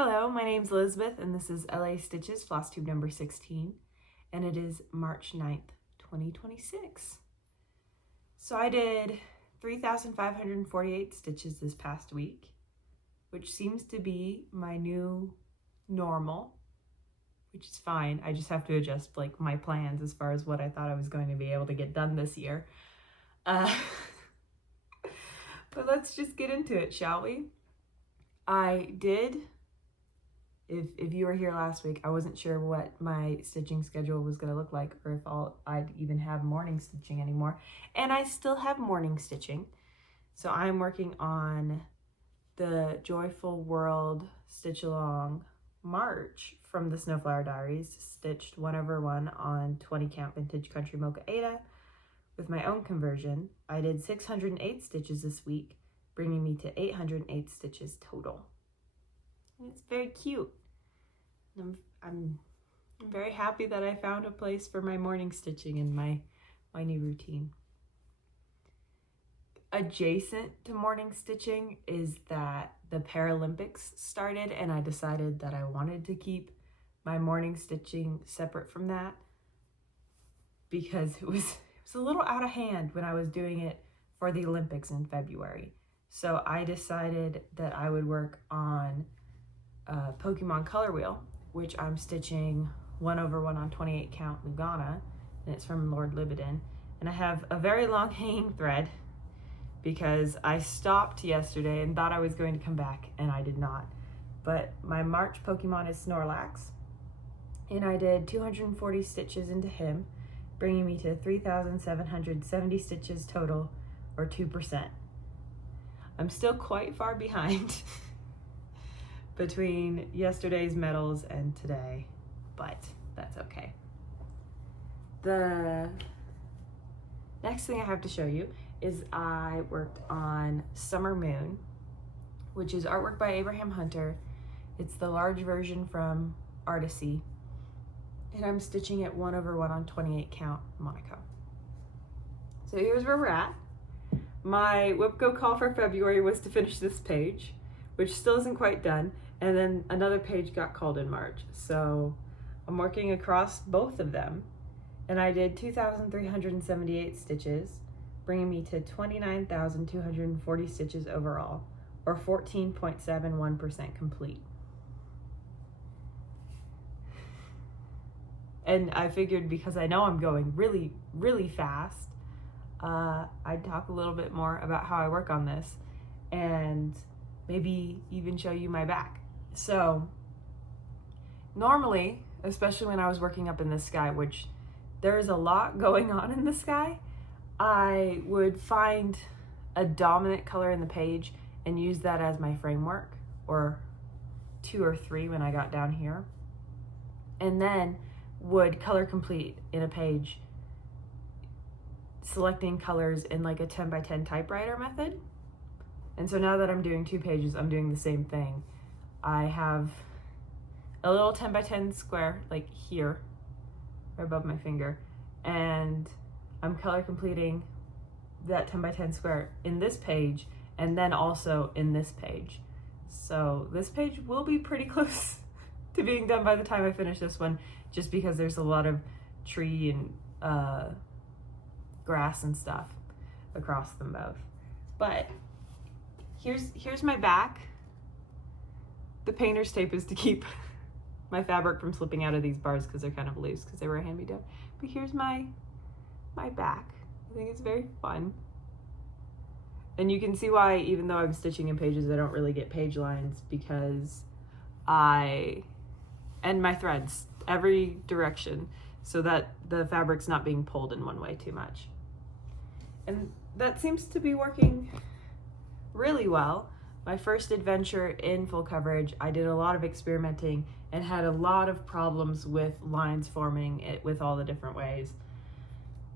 Hello, my name's Elizabeth and this is LA Stitches Flosstube number 16 and it is March 9th, 2026. So I did 3,548 stitches this past week, which seems to be my new normal, which is fine. I just have to adjust my plans as far as what I thought I was going to be able to get done this year. But let's just get into it, shall we? I did, if you were here last week, I wasn't sure what my stitching schedule was going to look like or if I'd even have morning stitching anymore. And I still have morning stitching. So I'm working on the Joyful World Stitch Along March from the Snowflower Diaries, stitched 1/1 on 20 count vintage country Mocha Ada with my own conversion. I did 608 stitches this week, bringing me to 808 stitches total. And it's very cute. I'm very happy that I found a place for my morning stitching in my new routine. Adjacent to morning stitching is that the Paralympics started and I decided that I wanted to keep my morning stitching separate from that because it was a little out of hand when I was doing it for the Olympics in February. So I decided that I would work on Pokemon Color Wheel, which I'm stitching 1/1 on 28 count Lugana, and it's from Lord Libidan. And I have a very long hanging thread because I stopped yesterday and thought I was going to come back, and I did not. But my March Pokemon is Snorlax, and I did 240 stitches into him, bringing me to 3,770 stitches total, or 2%. I'm still quite far behind between yesterday's medals and today, but that's okay. The next thing I have to show you is I worked on Summer Moon, which is artwork by Abraham Hunter. It's the large version from Artecy, and I'm stitching it 1/1 on 28 count Monaco. So here's where we're at. My whip-go call for February was to finish this page, which still isn't quite done, and then another page got called in March. So I'm working across both of them, and I did 2,378 stitches, bringing me to 29,240 stitches overall, or 14.71% complete. And I figured because I know I'm going really, really fast, I'd talk a little bit more about how I work on this and maybe even show you my back. So normally, especially when I was working up in the sky, which there is a lot going on in the sky, I would find a dominant color in the page and use that as my framework, or 2 or 3 when I got down here, and then would color complete in a page selecting colors in like a 10x10 typewriter method. And so now that I'm doing 2 pages, I'm doing the same thing. I have a little 10x10 square like here, right above my finger, and I'm color completing that 10x10 square in this page and then also in this page. So this page will be pretty close to being done by the time I finish this one, just because there's a lot of tree and grass and stuff across them both. But here's my back. The painter's tape is to keep my fabric from slipping out of these bars because they're kind of loose because they were a hand-me-down. But here's my back. I think it's very fun. And you can see why, even though I'm stitching in pages, I don't really get page lines, because I end my threads every direction so that the fabric's not being pulled in one way too much. And that seems to be working really well. My first adventure in full coverage, I did a lot of experimenting and had a lot of problems with lines forming it with all the different ways,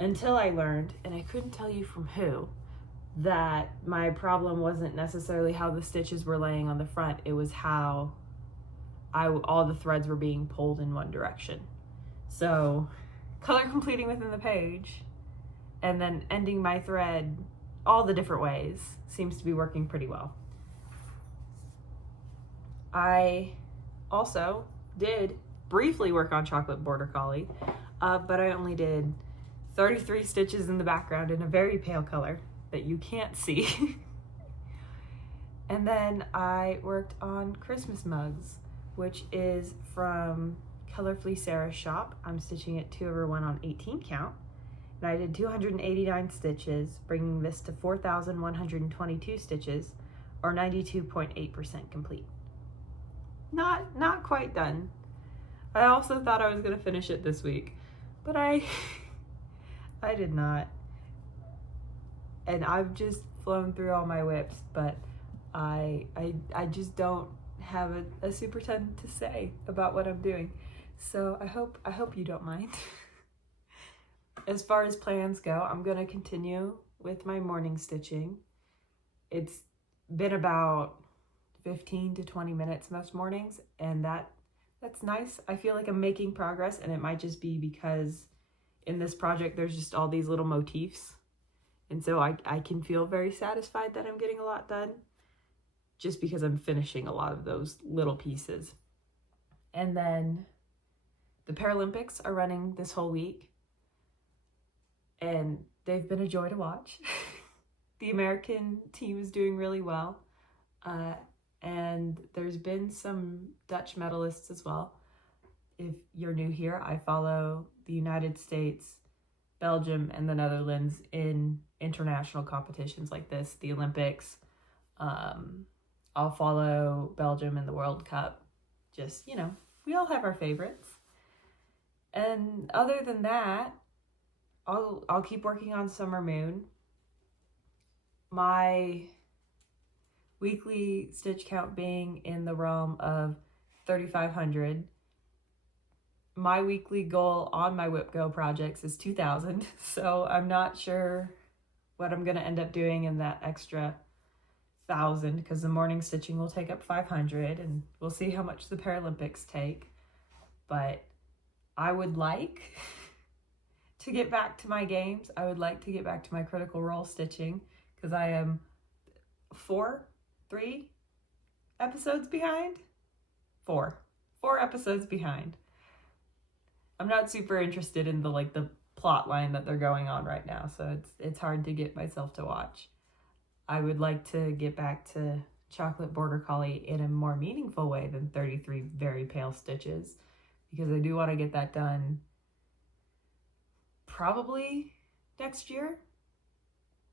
until I learned, and I couldn't tell you from who, that my problem wasn't necessarily how the stitches were laying on the front, it was how all the threads were being pulled in one direction. So color completing within the page and then ending my thread all the different ways seems to be working pretty well. I also did briefly work on Chocolate Border Collie, but I only did 33 stitches in the background in a very pale color that you can't see. And then I worked on Christmas mugs, which is from Colorfully Sarah's shop. I'm stitching it 2/1 on 18 count. And I did 289 stitches, bringing this to 4,122 stitches, or 92.8% complete. Not quite done. I also thought I was gonna finish it this week, but I did not. And I've just flown through all my whips, but I just don't have a super ton to say about what I'm doing. So I hope you don't mind. As far as plans go, I'm gonna continue with my morning stitching. It's been about 15 to 20 minutes most mornings, and that's nice. I feel like I'm making progress, and it might just be because in this project there's just all these little motifs, and so I can feel very satisfied that I'm getting a lot done just because I'm finishing a lot of those little pieces. And then the Paralympics are running this whole week, and they've been a joy to watch. The American team is doing really well, and there's been some Dutch medalists as well. If you're new here, I follow the United States, Belgium, and the Netherlands in international competitions like this, the Olympics. I'll follow Belgium in the World Cup. Just, we all have our favorites. And other than that, I'll keep working on Summer Moon. My weekly stitch count being in the realm of 3,500. My weekly goal on my Whip Go projects is 2,000, so I'm not sure what I'm gonna end up doing in that extra 1,000, because the morning stitching will take up 500, and we'll see how much the Paralympics take. But I would like to get back to my games. I would like to get back to my Critical Role stitching, because I am 3 episodes behind? 4 episodes behind. I'm not super interested in the plot line that they're going on right now, so it's hard to get myself to watch. I would like to get back to Chocolate Border Collie in a more meaningful way than 33 very pale stitches, because I do want to get that done probably next year,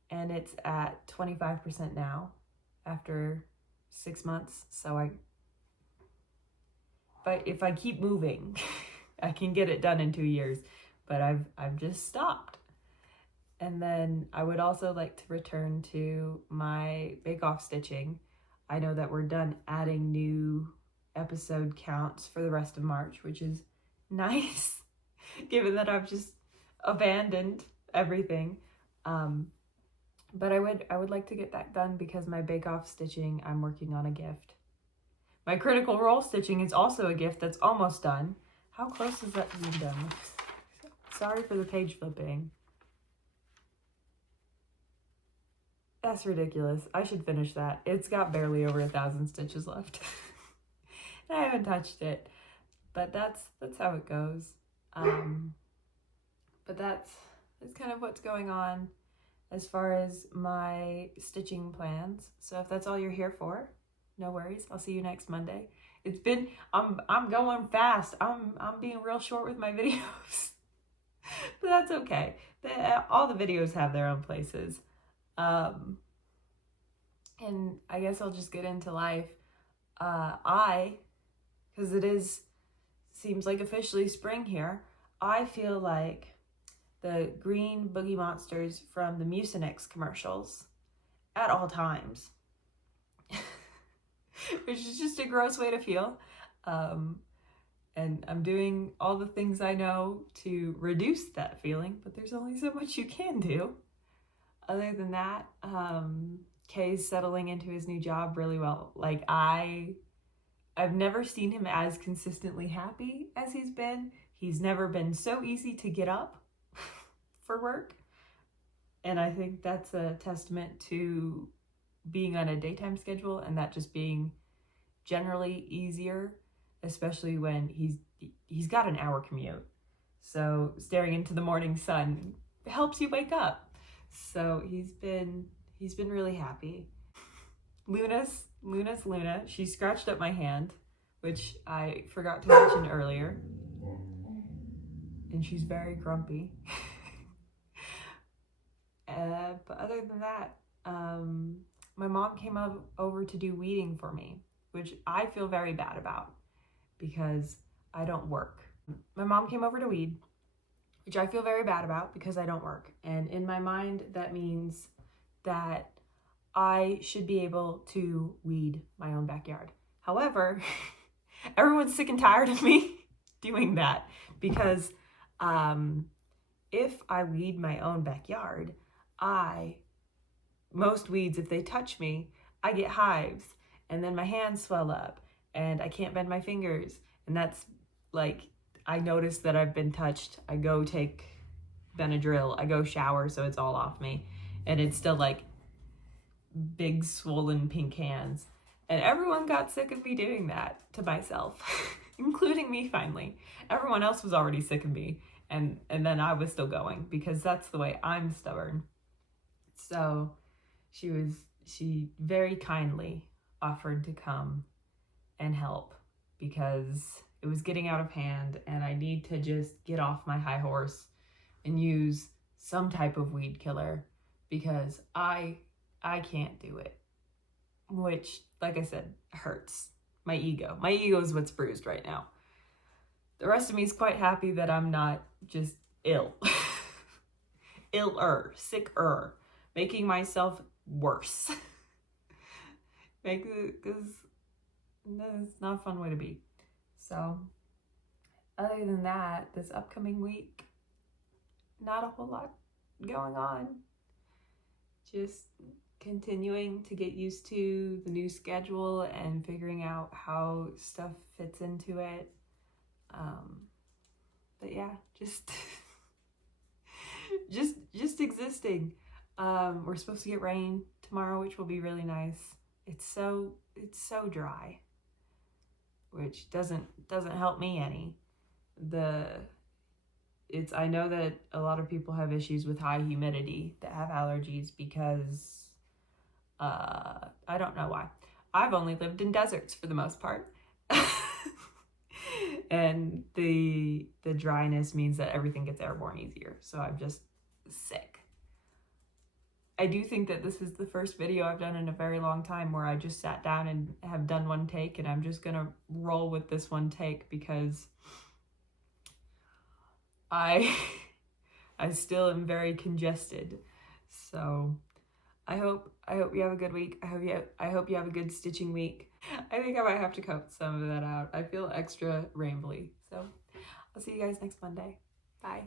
and it's at 25% now after 6 months. So if I keep moving, I can get it done in 2 years, but I've just stopped. And then I would also like to return to my bake-off stitching. I know that we're done adding new episode counts for the rest of March, which is nice, given that I've just abandoned everything. But I would like to get that done, because my bake-off stitching, I'm working on a gift. My Critical Role stitching is also a gift that's almost done. How close is that to being done? Sorry for the page flipping. That's ridiculous. I should finish that. It's got barely over 1,000 stitches left. And I haven't touched it. But that's how it goes. But that's kind of what's going on as far as my stitching plans. So if that's all you're here for, no worries. I'll see you next Monday. It's been, I'm going fast. I'm being real short with my videos. But that's okay. All the videos have their own places. And I guess I'll just get into life. Because seems like officially spring here, I feel like the green boogie monsters from the Mucinex commercials at all times. Which is just a gross way to feel. And I'm doing all the things I know to reduce that feeling, but there's only so much you can do. Other than that, Kay's settling into his new job really well. Like, I've never seen him as consistently happy as he's been. He's never been so easy to get up for work. And I think that's a testament to being on a daytime schedule, and that just being generally easier especially when he's got an hour commute. So staring into the morning sun helps you wake up. So he's been really happy. Luna's Luna. She scratched up my hand, which I forgot to mention earlier. And she's very grumpy. But other than that, my mom came over to do weeding for me, which I feel very bad about because I don't work. My mom came over to weed, which I feel very bad about because I don't work. And in my mind, that means that I should be able to weed my own backyard. However, everyone's sick and tired of me doing that because if I weed my own backyard, most weeds, if they touch me, I get hives, and then my hands swell up and I can't bend my fingers. And that's like, I notice that I've been touched. I go take Benadryl, I go shower, so it's all off me. And it's still like big swollen pink hands. And everyone got sick of me doing that to myself, including me finally. Everyone else was already sick of me. And then I was still going because that's the way I'm stubborn. So she very kindly offered to come and help because it was getting out of hand and I need to just get off my high horse and use some type of weed killer because I can't do it, which, like I said, hurts my ego. My ego is what's bruised right now. The rest of me is quite happy that I'm not just ill. Sicker, making myself worse. Because it's not a fun way to be. So, other than that, this upcoming week, not a whole lot going on. Just continuing to get used to the new schedule and figuring out how stuff fits into it. But yeah, just existing. We're supposed to get rain tomorrow, which will be really nice. It's so dry, which doesn't help me any. I know that a lot of people have issues with high humidity that have allergies because I don't know why. I've only lived in deserts for the most part. And the dryness means that everything gets airborne easier. So I'm just sick. I do think that this is the first video I've done in a very long time where I just sat down and have done one take, and I'm just gonna roll with this one take because I still am very congested. So I hope you have a good week. I hope you have a good stitching week. I think I might have to cut some of that out. I feel extra rambly. So I'll see you guys next Monday. Bye.